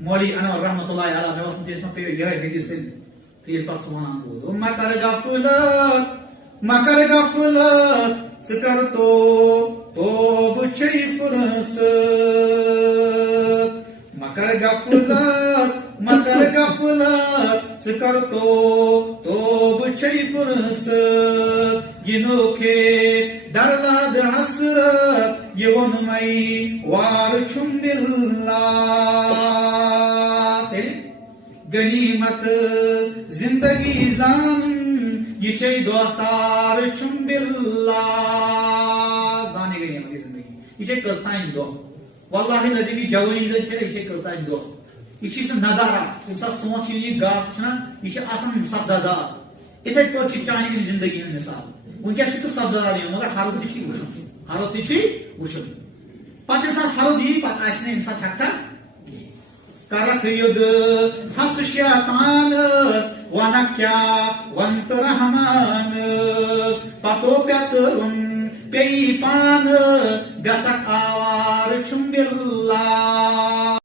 مولوی انور رحمۃ اللہ علیہ مے وسن تیس پہ یہ حدیث تیل پتہ سونان بود مکر غفلت ثکر تو بچے فرست مکر غفلت ثکر تو بچے فرست یہ نوکھے در لاد حسرت یہ ون مئی وار چھم باللہ غنیمت زندگی زان یہ چھے دوہتار چھم باللہ زانے غنیمت زندگی یہ چھے کستائن دو واللہ نظیم یہ جوانی زن چھے یہ چھے کستائن دو یہ چھے نظارہ ساتھ سوچ یہ گاس چھنا یہ چھے آسان سبزازار اتھے پر چھے چاہنے کی زندگی ہن مثال ان کیا چھے تو سبزازار نہیں مگر حالت چھے وچھن حالت چھے وچھن پتہ انسان حالت یہ پتہ آسنے انسان تھکتا کرت ید حفظ شیطان ونکیا ونت رحمان پتو پیترن پی پان گسک آو